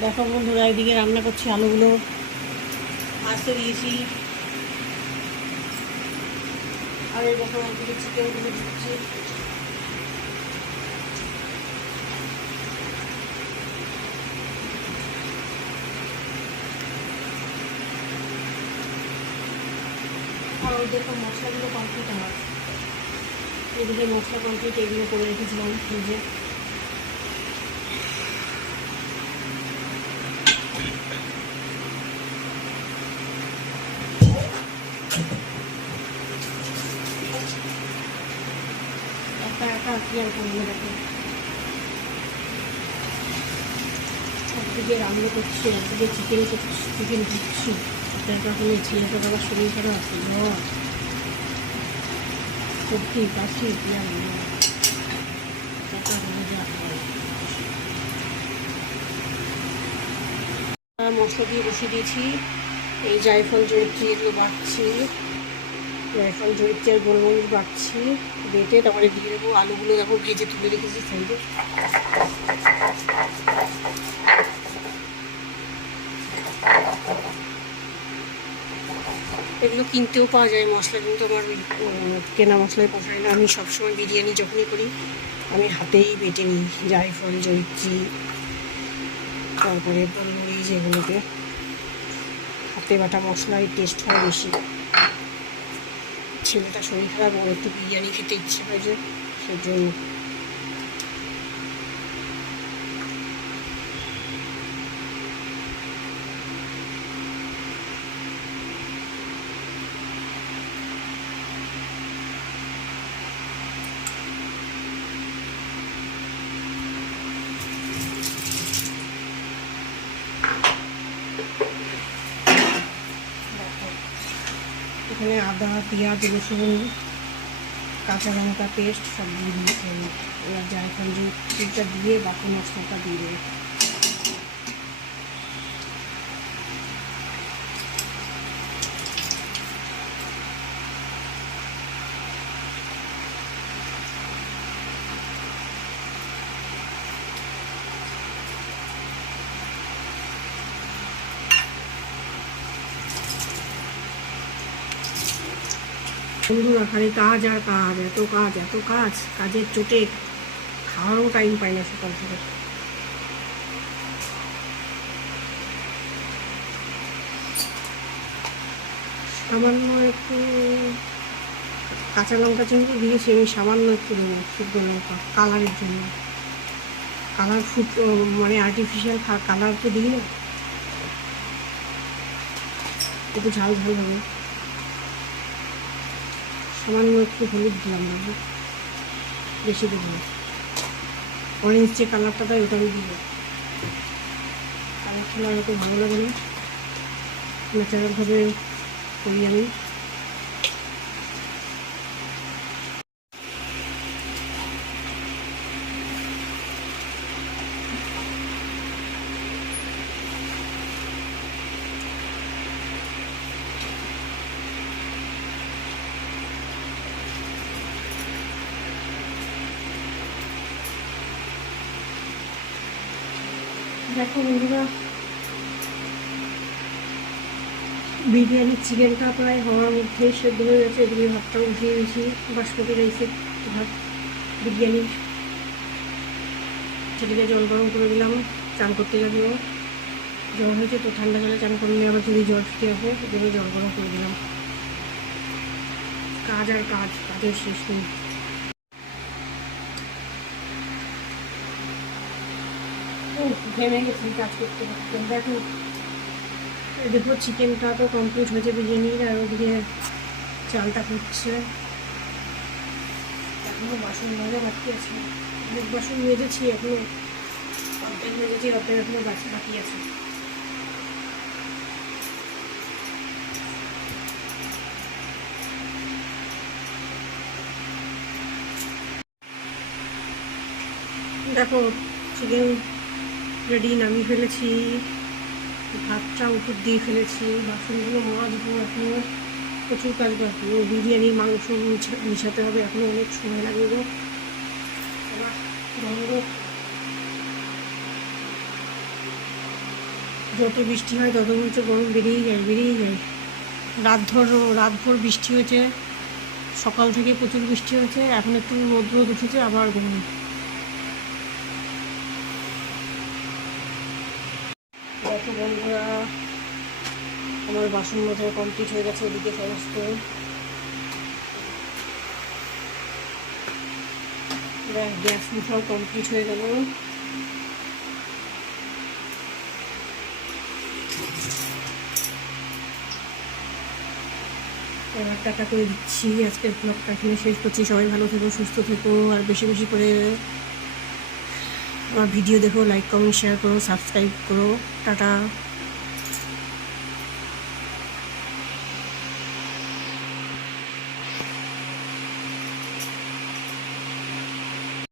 দেখো বন্ধুরা, এদিকে রান্না করছি, আলুগুলো ভাজতে দিয়েছি। আর এই দেখো একদিকে চিকেনগুলো দিচ্ছি। আর ওই দেখো মশলাগুলো কমপ্লিট আমার। এদিকে মশলা কমপ্লিট, এগুলো করে রেখেছিলাম ফ্রিজে। একা কি আর করবো, দেখো একদিকে রান্না করছি, একদিকে চিকেন দিচ্ছি। এটা এখন ছেলেটা বাবার শরীর খারাপ আছে, জ্বর, সত্যি কাশি, কি আর মশলা দিয়ে বসিয়ে দিয়েছি। এই জায়ফল জয়িত্রী এগুলো বাড়ছি, জায়ফল জয়িত্রী আর গোলমরিচ বাড়ছি বেটে, তারপরে দিয়ে দেবো। আলুগুলো দেখো ভেজে তুলে রেখেছি সাইডে। এগুলো কিনতেও পাওয়া যায় মশলা, কিন্তু আমার কেনা মশলায় পোষায় না। আমি সবসময় বিরিয়ানি যখনই করি আমি হাতেই বেটে নিই, জায়ফল জয়িত্রী তারপরে গোলমরিচ, এগুলোকে হাতে বাটা মশলায় টেস্ট হয় বেশি। ছেলেটা শরীর খারাপ, ওর একটু বিরিয়ানি খেতে ইচ্ছে হয়েছে, সেজন্য। এখানে আদা, পেঁয়াজ, রসুন, কাঁচা লঙ্কা পেস্ট সব দিয়ে দিয়েছি আমি। এবার জায়ফল জয়িত্রীটা দিয়ে বাকি মশলাটা দিয়ে দেবো। বন্ধুরা খালি কাজ আর কাজ, এত কাজ এত কাজ, কাজের চোটে খাওয়ারও টাইম পাই না সকাল থেকে। সামান্য একটু কাঁচা লঙ্কা চিনি দিয়েছি আমি, সামান্য একটু দেবো শুকনো লঙ্কা কালারের জন্য। কালার মানে আর্টিফিশিয়াল কালার তো দিই না, একটু ঝাল ঝাল হবে। সামান্য একটু হলুদ দিলাম না, বেশি দেবো না। অরেঞ্জ যে কালারটা দেয় ওটা আমি দিব। কালার খেলা তো ভালো লাগে না, ন্যাচারালভাবে করি আমি। দেখো বন্ধুরা, বিরিয়ানির চিকেনটা প্রায় হওয়ার মধ্যে সেদ্ধ হয়ে গেছে। এদিকে ভাতটা উঠিয়ে দিয়েছি, বাসমতি রাইসের ভাত বিরিয়ানির। সেদিকে জল গরম করে দিলাম, চান করতে লাগলো। জ্বর হয়েছে তো, ঠান্ডা জলে চান করলে আবার যদি জ্বর ফিরে আসে, এদিকে জল গরম করে দিলাম। কাজ আর কাজ, কাজের শেষ নেই। ঘেমে গেছি কাজ করতে করতে। দেখো দেখো চিকেনটা তো কমপ্লিট হয়েছে বিরিয়ানির, আর ওদিকে চালটা ফুটছে। এখনো বাসন মাজা বাকি আছে, অনেক বাসন মেজেছি, এখনো অর্ধেক মেজেছি, অর্ধেক এখনো বাকি আছে। দেখো চিকেন রেডি, নামিয়ে ফেলেছি, ভাতটা উপর দিয়ে ফেলেছি, বাসনগুলো মাজবো। এখনো প্রচুর কাজ বাকি। ও বিরিয়ানির মাংস মিশাতে হবে, এখনো অনেক সময় লাগবে। গন্ধ যত বৃষ্টি হয় তত বলছে গরম বেরিয়েই যায়। রাতভর বৃষ্টি হয়েছে, সকাল থেকে প্রচুর বৃষ্টি হয়েছে, এখন একটু রোদ উঠেছে, আবার গরম। দেখো বন্ধুরা, আমার বাসন মাজা কমপ্লিট হয়ে গেছে ওদিকে সমস্ত। গ্যাস মুছাও কমপ্লিট হয়ে গেল। এবার টাটা করে দিচ্ছি, আজকের ব্লগটা এখানে শেষ করছি। সবাই ভালো থেকো, সুস্থ থেকো, আর বেশি বেশি করে আমার ভিডিও দেখো, লাইক কমেন্ট শেয়ার করো, সাবস্ক্রাইব করো। টাটা।